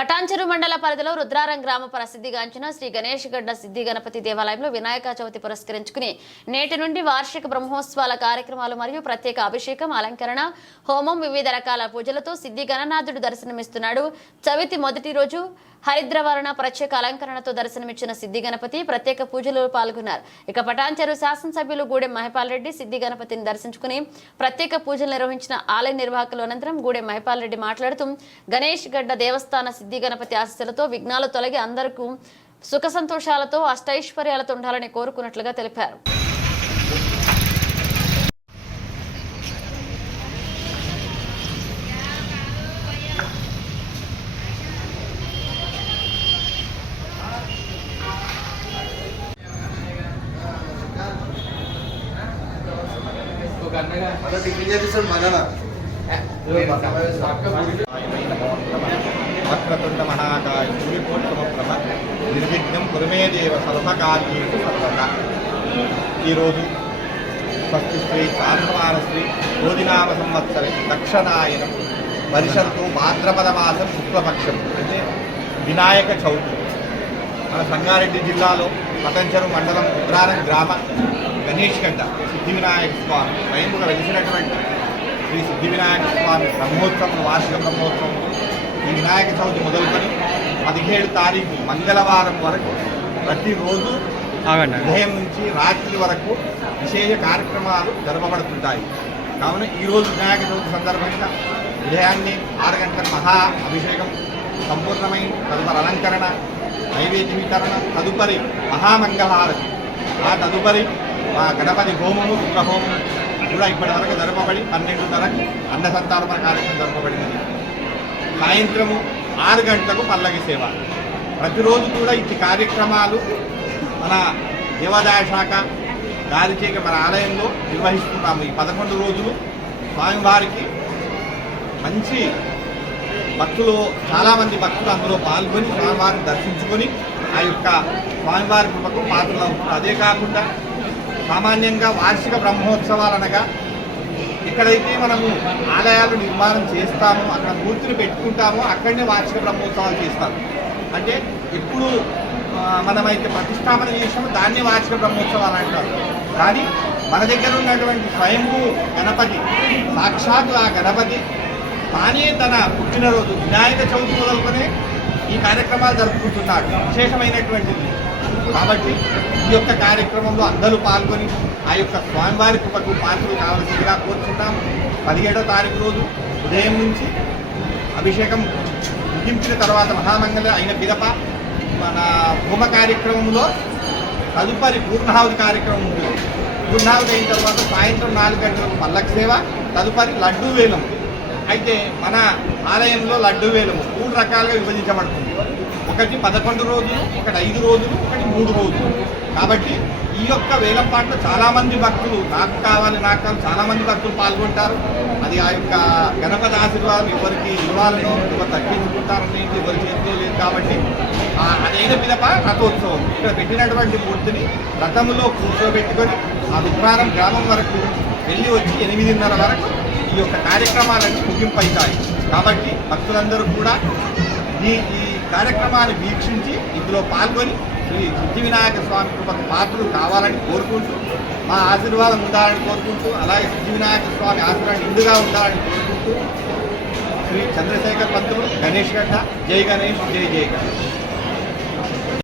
పటాన్చెరు మండల పరిధిలో రుద్రారం గ్రామ ప్రసిద్ధిగాంచిన శ్రీ గణేష్ గడ్డ సిద్ధి గణపతి దేవాలయంలో వినాయక చవితి పురస్కరించుకుని నేటి నుండి వార్షిక బ్రహ్మోత్సవాల కార్యక్రమాలు మరియు ప్రత్యేక అభిషేకం, అలంకరణ, హోమం, వివిధ రకాల పూజలతో సిద్ధి గణనాథుడు దర్శనమిస్తున్నాడు. చవితి మొదటి రోజు హరిద్రవర్ణ ప్రత్యేక అలంకరణతో దర్శనమిచ్చిన సిద్ధి గణపతి ప్రత్యేక పూజలు పాల్గొన్నారు. ఇక పటాన్చెరు శాసనసభ్యులు గూడెం మహిపాల్ రెడ్డి సిద్ధి గణపతిని దర్శించుకుని ప్రత్యేక పూజలు నిర్వహించిన ఆలయ నిర్వాహకులు అనంతరం గూడెం మహిపాల్ రెడ్డి మాట్లాడుతూ గణేష్ గడ్డ దేవస్థాన సిద్ధి గణపతి ఆశీస్సులతో విఘ్నాలు తొలగి అందరికీ సుఖ సంతోషాలతో అష్టైశ్వర్యాలతో ఉండాలని కోరుకున్నట్లుగా తెలిపారు. వక్రతుండ మహాకాయ సూర్యకోటిసమప్రభ నిర్విఘ్నం కురుమే దేవ సర్వకార్యేషు సర్వదా. ఈరోజు స్వస్తి శ్రీ చాంద్రమానశ్రీ కోదినామ సంవత్సరం దక్షిణాయనం వర్షంతో భాద్రపద మాసం శుక్లపక్షం అంటే వినాయక చవితి. మన సంగారెడ్డి జిల్లాలో పటంచెరు మండలం రుద్రారం గ్రామ గణేష్ గడ్డ సిద్ధి వినాయక స్వామి స్వయంగా వెలిసినటువంటి శ్రీ సిద్ధి వినాయక స్వామి బ్రహ్మోత్సవం, వార్షిక బ్రహ్మోత్సవం ఈ వినాయక చవితి మొదలుకొని 17 తారీఖు మంగళవారం వరకు ప్రతిరోజు ఉదయం నుంచి రాత్రి వరకు విశేష కార్యక్రమాలు జరపబడుతుంటాయి. కావున ఈరోజు వినాయక చవితి సందర్భంగా ఉదయాన్నే 6 గంటల మహా అభిషేకం సంపూర్ణమైన తదుపరి అలంకరణ, నైవేద్య వితరణ, తదుపరి మహామంగళహారతి, ఆ తదుపరి గణపతి హోమము, రుద్రహోమము కూడా ఇప్పటివరకు జరపబడి 12:30కు అన్న సంతాపన కార్యక్రమం జరపబడినది. సాయంత్రము 6 గంటలకు పల్లకి సేవ. ప్రతిరోజు కూడా ఇట్టి కార్యక్రమాలు మన దేవాదాయ శాఖ దారిచేక మన ఆలయంలో నిర్వహిస్తున్నాము. ఈ 11 రోజులు స్వామివారికి మంచి భక్తులు, చాలామంది భక్తులు అందులో పాల్గొని స్వామివారిని దర్శించుకొని ఆ యొక్క స్వామివారి కృపకు పాత్రలు అవుతుంది. అదే కాకుండా సామాన్యంగా వార్షిక బ్రహ్మోత్సవాలు అనగా ఎక్కడైతే మనము ఆలయాలు నిర్మాణం చేస్తామో, అక్కడ మూర్తిని పెట్టుకుంటామో అక్కడనే వార్షిక బ్రహ్మోత్సవాలు చేస్తాము. అంటే ఎప్పుడు మనమైతే ప్రతిష్టాపన చేసామో దాన్ని వార్షిక బ్రహ్మోత్సవాలు అంటారు. కానీ మన దగ్గర ఉన్నటువంటి స్వయంభూ గణపతి, సాక్షాత్తు ఆ గణపతి తానే తన పుట్టినరోజు వినాయక చవితి మొదలుకొనే ఈ కార్యక్రమాలు జరుపుకుంటున్నాడు. విశేషమైనటువంటిది కాబట్టి ఈ యొక్క కార్యక్రమంలో అందరూ పాల్గొని ఆ యొక్క స్వామివారి కృపకు పాత్రలు కావాల్సిందిగా కోరుచున్నాం. 17వ తారీఖు రోజు ఉదయం నుంచి అభిషేకం ముగించిన తర్వాత మహామంగళ అయిన పిదప మన హోమ కార్యక్రమంలో తదుపరి పూర్ణాహుతి కార్యక్రమం ఉంటుంది. పూర్ణాహుతి అయిన తర్వాత సాయంత్రం 4 గంటలకు పల్లకి సేవ, తదుపరి లడ్డూ వేలం. అయితే మన ఆలయంలో లడ్డూ వేలము 3 రకాలుగా విభజించబడుతుంది. ఒకటి 11 రోజులు, ఒకటి 5 రోజులు, ఒకటి 3 రోజులు. కాబట్టి ఈ యొక్క వేలం పాటలో చాలామంది భక్తులు నాకు కావాలి చాలామంది భక్తులు పాల్గొంటారు. అది ఆ యొక్క గణపతి ఆశీర్వాదం ఎవరికి ఇవ్వాలనో, ఎవరు తగ్గించుకుంటారని ఎవరి చేతిలో లేదు. కాబట్టి అదైన పిదప రథోత్సవం. ఇక్కడ పెట్టినటువంటి మూర్తిని రథములో కూర్చోబెట్టుకొని ఆ రుద్రారం గ్రామం వరకు వెళ్ళి వచ్చి 8:30 వరకు ఈ యొక్క కార్యక్రమాలన్నీ ముగింపవుతాయి. కాబట్టి భక్తులందరూ కూడా ఈ కార్యక్రమాన్ని వీక్షించి ఇందులో పాల్గొని శ్రీ సిద్ధి వినాయక స్వామి కృపకు పాత్రలు కావాలని కోరుకుంటూ, మా ఆశీర్వాదం ఉండాలని కోరుకుంటూ, అలాగే సిద్ధి వినాయక స్వామి ఆశీర్వాదం ఇందుగా ఉండాలని కోరుకుంటూ శ్రీ చంద్రశేఖర్ పంతులు, గణేష్ గడ్డ, జై గణేష్, జై జై గణేష్.